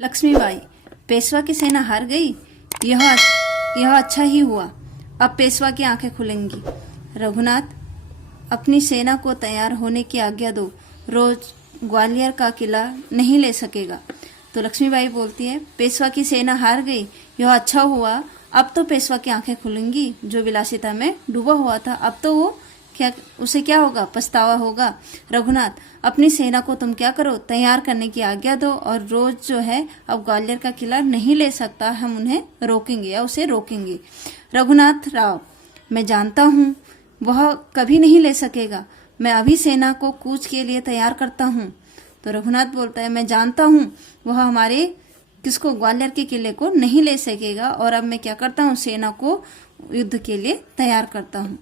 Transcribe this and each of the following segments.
लक्ष्मीबाई, पेशवा की सेना हार गई। यह अच्छा ही हुआ। अब पेशवा की आंखें खुलेंगी। रघुनाथ, अपनी सेना को तैयार होने की आज्ञा दो। रोज ग्वालियर का किला नहीं ले सकेगा। तो लक्ष्मीबाई बोलती है, पेशवा की सेना हार गई, यह अच्छा हुआ। अब तो पेशवा की आंखें खुलेंगी। जो विलासिता में डूबा हुआ था, अब तो वो उसे क्या होगा, पछतावा होगा। रघुनाथ, अपनी सेना को तुम क्या करो, तैयार करने की आज्ञा दो। और रोज जो है अब ग्वालियर का किला नहीं ले सकता, हम उन्हें रोकेंगे या उसे रोकेंगे। रघुनाथ राव, मैं जानता हूँ वह कभी नहीं ले सकेगा। मैं अभी सेना को कूच के लिए तैयार करता हूँ। तो रघुनाथ बोलता है, मैं जानता हूँ वह हमारे किसको, ग्वालियर के किले को नहीं ले सकेगा। और अब मैं क्या करता हूँ, सेना को युद्ध के लिए तैयार करता हूँ।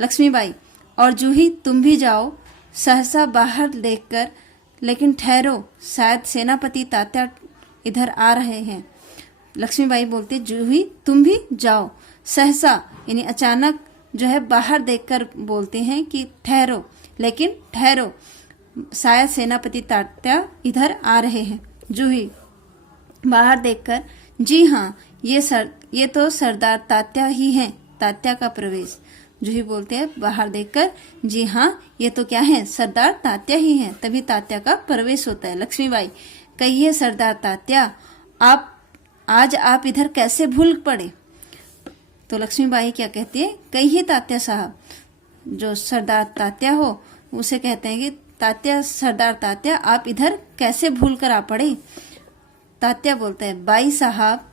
लक्ष्मीबाई, और जूही तुम भी जाओ सहसा बाहर देखकर, लेकिन ठहरो, शायद सेनापति तात्या इधर आ रहे हैं। लक्ष्मीबाई बोलती, जूही तुम भी जाओ सहसा, यानी अचानक जो है बाहर देखकर बोलते हैं कि ठहरो, लेकिन ठहरो, शायद सेनापति तात्या इधर आ रहे हैं। जूही बाहर देखकर, जी हाँ, ये तो सरदार तात्या ही हैं, तात्या का प्रवेश। जूही बोलते हैं बाहर देखकर, जी हाँ, ये तो क्या है, सरदार तात्या ही हैं, तभी तात्या का प्रवेश होता है। लक्ष्मीबाई, कहिए सरदार तात्या, आप इधर कैसे भूल पड़े। तो लक्ष्मीबाई क्या कहती है, कहिए तात्या साहब। जो सरदार तात्या हो उसे कहते हैं कि तात्या, सरदार तात्या, आप इधर कैसे भूल कर आ पड़े। तात्या बोलता है, बाई साहब,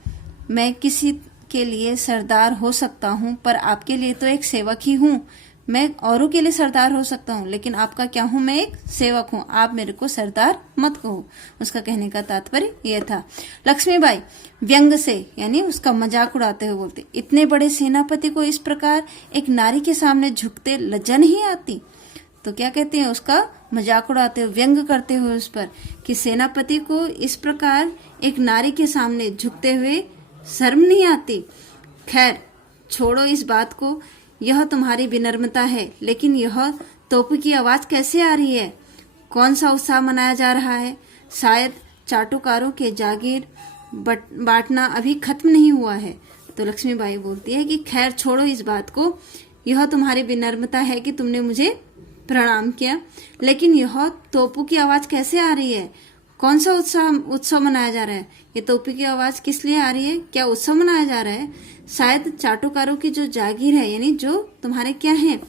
मैं किसी के लिए सरदार हो सकता हूँ, पर आपके लिए तो एक सेवक ही हूँ। मैं औरों के लिए सरदार हो सकता हूँ, लेकिन आपका क्या हूँ, मैं एक सेवक हूँ। आप मेरे को सरदार मत कहो। उसका कहने का तात्पर्य यह था। लक्ष्मीबाई व्यंग से, यानी उसका मजाक उड़ाते हुए बोलते, इतने बड़े सेनापति को इस प्रकार एक नारी के सामने झुकते लज्जा नहीं आती। तो क्या कहते हैं, उसका मजाक उड़ाते हुए, व्यंग करते हुए उस पर, कि सेनापति को इस प्रकार एक नारी के सामने झुकते हुए शर्म नहीं आती। खैर छोड़ो इस बात को, यह तुम्हारी विनम्रता है, लेकिन यह तोप की आवाज कैसे आ रही है। कौन सा उत्साह मनाया जा रहा है। शायद चाटुकारों के जागीर बांटना अभी खत्म नहीं हुआ है। तो लक्ष्मीबाई बोलती है कि खैर छोड़ो इस बात को, यह तुम्हारी विनम्रता है कि तुमने मुझे प्रणाम किया, लेकिन यह तोपों की आवाज कैसे आ रही है। कौन सा उत्सव मनाया जा रहा है। ये तोपी की आवाज किस लिए आ रही है, क्या उत्सव मनाया जा रहा है। शायद चाटुकारों की जो जागीर है, यानी जो तुम्हारे क्या है,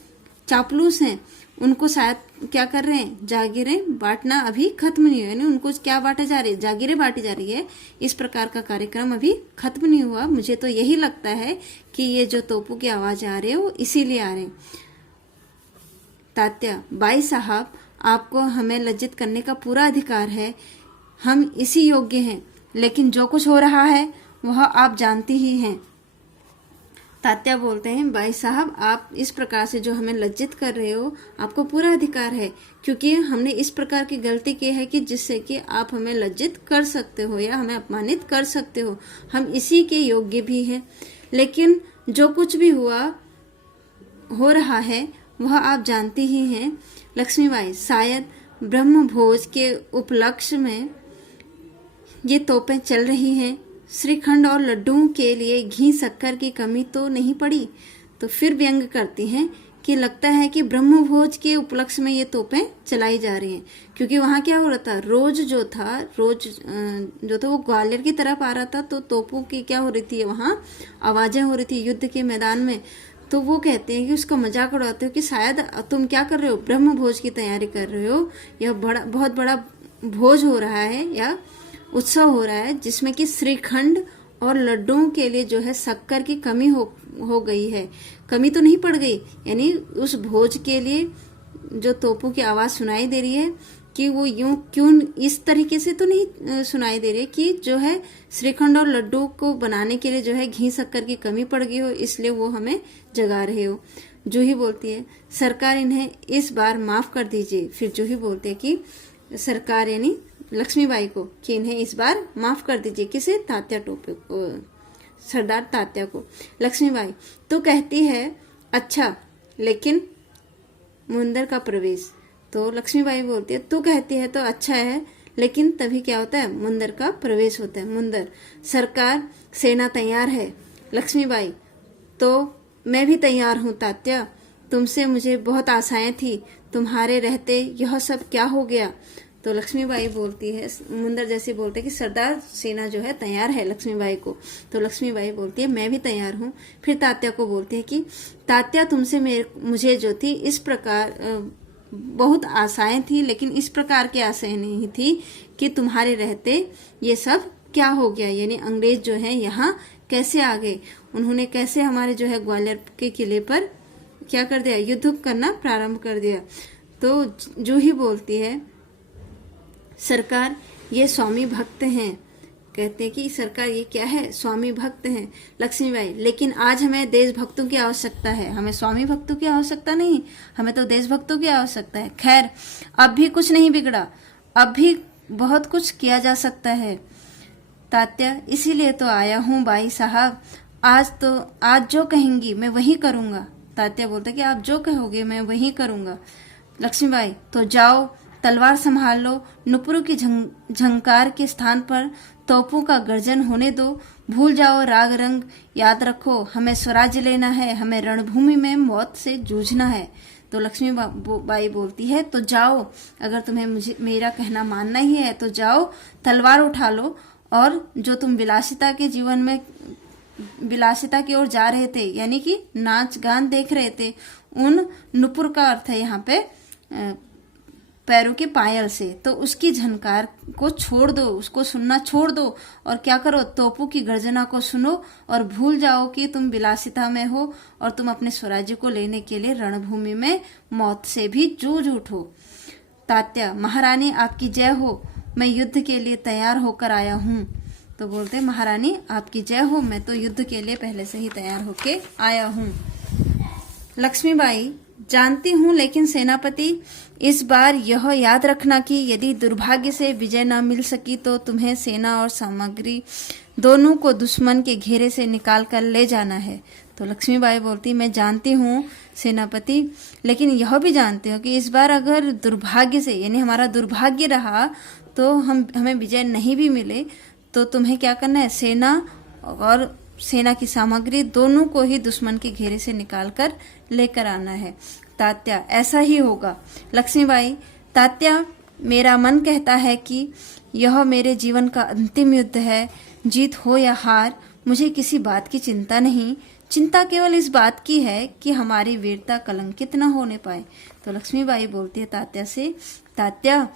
चापलूस हैं, उनको शायद क्या कर रहे हैं, जागीरें बांटना अभी खत्म नहीं हुआ, यानी उनको क्या बांटा जा रही है, जागीरें बांटी जा रही है। इस प्रकार का कार्यक्रम अभी खत्म नहीं हुआ। मुझे तो यही लगता है कि ये जो तोपों की आवाज आ रही है वो इसीलिए आ रही है। तात्या, बाई साहब, आपको हमें लज्जित करने का पूरा अधिकार है, हम इसी योग्य हैं, लेकिन जो कुछ हो रहा है वह आप जानती ही हैं। तात्या बोलते हैं, भाई साहब, आप इस प्रकार से जो हमें लज्जित कर रहे हो, आपको पूरा अधिकार है, क्योंकि हमने इस प्रकार की गलती की है कि जिससे कि आप हमें लज्जित कर सकते हो या हमें अपमानित कर सकते हो, हम इसी के योग्य भी हैं। लेकिन जो कुछ भी हो रहा है वह आप जानते ही हैं। लक्ष्मीबाई, शायद ब्रह्म भोज के उपलक्ष्य में ये तोपें चल रही हैं। श्रीखंड और लड्डुओं के लिए घी शक्कर की कमी तो नहीं पड़ी। तो फिर व्यंग करती हैं कि लगता है कि ब्रह्म भोज के उपलक्ष्य में ये तोपें चलाई जा रही हैं, क्योंकि वहां क्या हो रहा था, रोज जो था वो ग्वालियर की तरफ आ रहा था, तो तोपों की क्या हो रही थी, वहां आवाजें हो रही थी युद्ध के मैदान में। तो वो कहते हैं कि उसका मजाक उड़ाते हो कि शायद तुम क्या कर रहे हो, ब्रह्म भोज की तैयारी कर रहे हो, यह बहुत बड़ा भोज हो रहा है या उत्सव हो रहा है, जिसमें कि श्रीखंड और लड्डुओं के लिए जो है शक्कर की कमी हो गई है। कमी तो नहीं पड़ गई, यानी उस भोज के लिए जो तोपों की आवाज सुनाई दे रही है कि वो यूं क्यों इस तरीके से तो नहीं सुनाई दे रही कि जो है श्रीखंड और लड्डू को बनाने के लिए जो है घी शक्कर की कमी पड़ गई हो, इसलिए वो हमें जगा रहे हो। जूही बोलती है, सरकार इन्हें इस बार माफ कर दीजिए। फिर जूही बोलती है कि सरकार, यानी लक्ष्मीबाई को, कि इन्हें इस बार माफ कर दीजिए। किसे, तात्या टोपे, सरदार तात्या को। लक्ष्मीबाई तो कहती है, अच्छा, लेकिन मुंदर का प्रवेश। तो लक्ष्मीबाई बोलती है, तू कहती है तो अच्छा है, लेकिन तभी क्या होता है, मुंदर का प्रवेश होता है। मुंदर, सरकार सेना तैयार है। लक्ष्मीबाई, तो मैं भी तैयार हूँ तात्या, तुमसे मुझे बहुत आशाएं थी, तुम्हारे रहते यह सब क्या हो गया। तो लक्ष्मीबाई बोलती है, मुंदर जैसे बोलते हैं कि सरदार सेना जो है तैयार है लक्ष्मीबाई को। तो लक्ष्मीबाई बोलती है मैं भी तैयार हूँ। फिर तात्या को बोलती है कि तात्या तुमसे मुझे जो थी इस प्रकार बहुत आशाएं थी, लेकिन इस प्रकार की आशाएं नहीं थी कि तुम्हारे रहते ये सब क्या हो गया, यानी अंग्रेज जो है यहाँ कैसे आ गए, उन्होंने कैसे हमारे जो है ग्वालियर के किले पर क्या कर दिया, युद्ध करना प्रारंभ कर दिया। तो जूही बोलती है सरकार ये स्वामी भक्त हैं। कहते हैं कि सरकार ये क्या है, स्वामी भक्त हैं। लक्ष्मीबाई, लेकिन आज हमें देशभक्तों की आवश्यकता है, हमें स्वामी भक्तों की आवश्यकता नहीं, हमें तो देशभक्तों की आवश्यकता है। खैर अब भी कुछ नहीं बिगड़ा, अब भी बहुत कुछ किया जा सकता है तात्या, इसीलिए तो आया हूँ बाई साहब, आज जो कहेंगी मैं वही करूँगा। तात्या बोलता कि आप जो कहोगे मैं वही करूँगा। लक्ष्मीबाई, तो जाओ तलवार संभाल लो, नुपुरों की झंकार के स्थान पर तोपों का गर्जन होने दो, भूल जाओ राग रंग, याद रखो हमें स्वराज्य लेना है, हमें रणभूमि में मौत से जूझना है। तो लक्ष्मीबाई बोलती है तो जाओ, अगर तुम्हें मेरा कहना मानना ही है तो जाओ तलवार उठा लो, और जो तुम विलासिता के जीवन में विलासिता की ओर जा रहे थे, यानी कि नाच गान देख रहे थे, उन नुपुर का अर्थ है यहाँ पे पैरों के पायल से, तो उसकी झनकार को छोड़ दो, उसको सुनना छोड़ दो, और क्या करो तोपों की गर्जना को सुनो, और भूल जाओ कि तुम विलासिता में हो और तुम अपने स्वराज्य को लेने के लिए रणभूमि में मौत से भी जूझ उठो। तात्या, महारानी आपकी जय हो, मैं युद्ध के लिए तैयार होकर आया हूँ। तो बोलते महारानी आपकी जय हो, मैं तो युद्ध के लिए पहले से ही तैयार होके आया हूँ। लक्ष्मीबाई, जानती हूँ, लेकिन सेनापति इस बार यह याद रखना कि यदि दुर्भाग्य से विजय न मिल सकी तो तुम्हें सेना और सामग्री दोनों को दुश्मन के घेरे से निकाल कर ले जाना है। तो लक्ष्मीबाई बोलती मैं जानती हूँ सेनापति, लेकिन यह भी जानती हूँ कि इस बार अगर दुर्भाग्य से, यानी हमारा दुर्भाग्य रहा तो हमें विजय नहीं भी मिले, तो तुम्हें क्या करना है, सेना और सेना की सामग्री दोनों को ही दुश्मन के घेरे से निकालकर लेकर आना है। तात्या, ऐसा ही होगा। लक्ष्मीबाई, तात्या मेरा मन कहता है कि यह मेरे जीवन का अंतिम युद्ध है, जीत हो या हार मुझे किसी बात की चिंता नहीं, चिंता केवल इस बात की है कि हमारी वीरता कलंकित न होने पाए। तो लक्ष्मीबाई बोलती है तात्या से, तात्या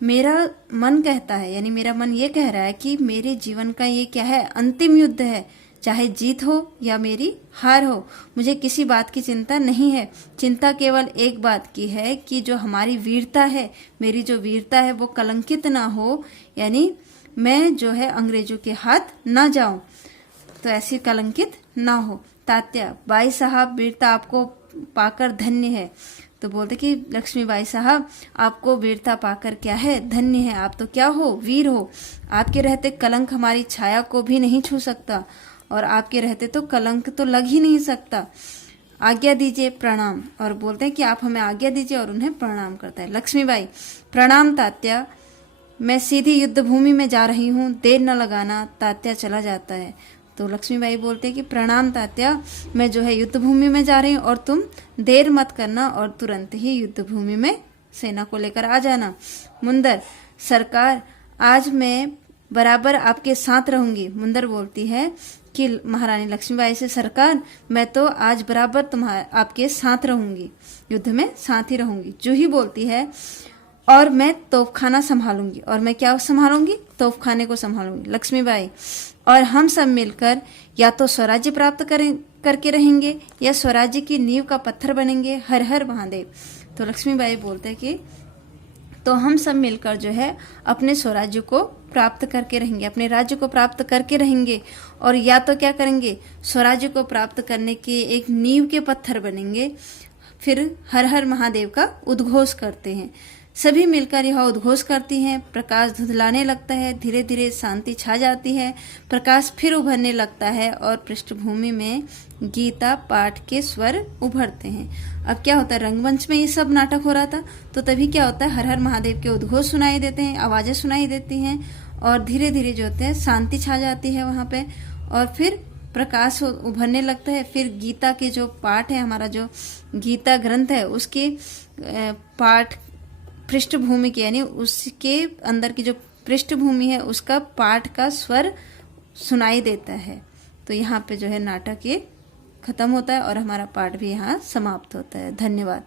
मेरा मन कहता है, यानी मेरा मन ये कह रहा है कि मेरे जीवन का ये क्या है, अंतिम युद्ध है, चाहे जीत हो या मेरी हार हो, मुझे किसी बात की चिंता नहीं है। चिंता केवल एक बात की है कि जो हमारी वीरता है, मेरी जो वीरता है वो कलंकित ना हो, यानी मैं जो है अंग्रेजों के हाथ ना जाऊं, तो ऐसी कलंकित ना हो। तात्या, बाई साहब वीरता आपको पाकर धन्य है। तो बोलते कि लक्ष्मीबाई साहब आपको वीरता पाकर क्या है, धन्य है, आप तो क्या हो, वीर हो, आपके रहते कलंक हमारी छाया को भी नहीं छू सकता, और आपके रहते तो कलंक तो लग ही नहीं सकता। आज्ञा दीजिए, प्रणाम। और बोलते हैं कि आप हमें आज्ञा दीजिए, और उन्हें प्रणाम करता है। लक्ष्मीबाई, प्रणाम तात्या, मैं सीधी युद्ध भूमि में जा रही हूँ, देर न लगाना। तात्या चला जाता है। तो लक्ष्मीबाई बोलते हैं कि प्रणाम तात्या, मैं जो है युद्ध भूमि में जा रही हूँ, और तुम देर मत करना और तुरंत ही युद्ध भूमि में सेना को लेकर आ जाना। मुंदर, सरकार आज मैं बराबर आपके साथ रहूंगी। मुंदर बोलती है कि महारानी लक्ष्मीबाई से, सरकार मैं तो आज बराबर आपके साथ रहूंगी, युद्ध में साथ ही रहूंगी। जूही बोलती है और मैं तोपखाना संभालूंगी। और मैं क्या संभालूंगी, तोपखाने को संभालूंगी। लक्ष्मीबाई, और हम सब मिलकर या तो स्वराज्य प्राप्त करके रहेंगे या स्वराज्य की नींव का पत्थर बनेंगे। हर हर महादेव। तो लक्ष्मीबाई बोलते हैं कि तो हम सब मिलकर जो है अपने स्वराज्य को प्राप्त करके रहेंगे, अपने राज्य को प्राप्त करके रहेंगे, और या तो क्या करेंगे, स्वराज्य को प्राप्त करने के एक नींव के पत्थर बनेंगे। फिर हर हर महादेव का उद्घोष करते हैं। सभी मिलकर यह उद्घोष करती हैं। प्रकाश धुंधलाने लगता है, धीरे धीरे शांति छा जाती है, प्रकाश फिर उभरने लगता है और पृष्ठभूमि में गीता पाठ के स्वर उभरते हैं। अब क्या होता है, रंगमंच में ये सब नाटक हो रहा था, तो तभी क्या होता है, हर हर महादेव के उद्घोष सुनाई देते हैं, आवाजें सुनाई देती हैं और धीरे धीरे जो होते हैं शांति छा जाती है वहां पे और फिर प्रकाश उभरने लगता है। फिर गीता के जो पाठ है, हमारा जो गीता ग्रंथ है, उसके पाठ पृष्ठभूमि की यानी उसके अंदर की जो पृष्ठभूमि है उसका पाठ का स्वर सुनाई देता है। तो यहाँ पे जो है नाटक ये खत्म होता है और हमारा पाठ भी यहाँ समाप्त होता है। धन्यवाद।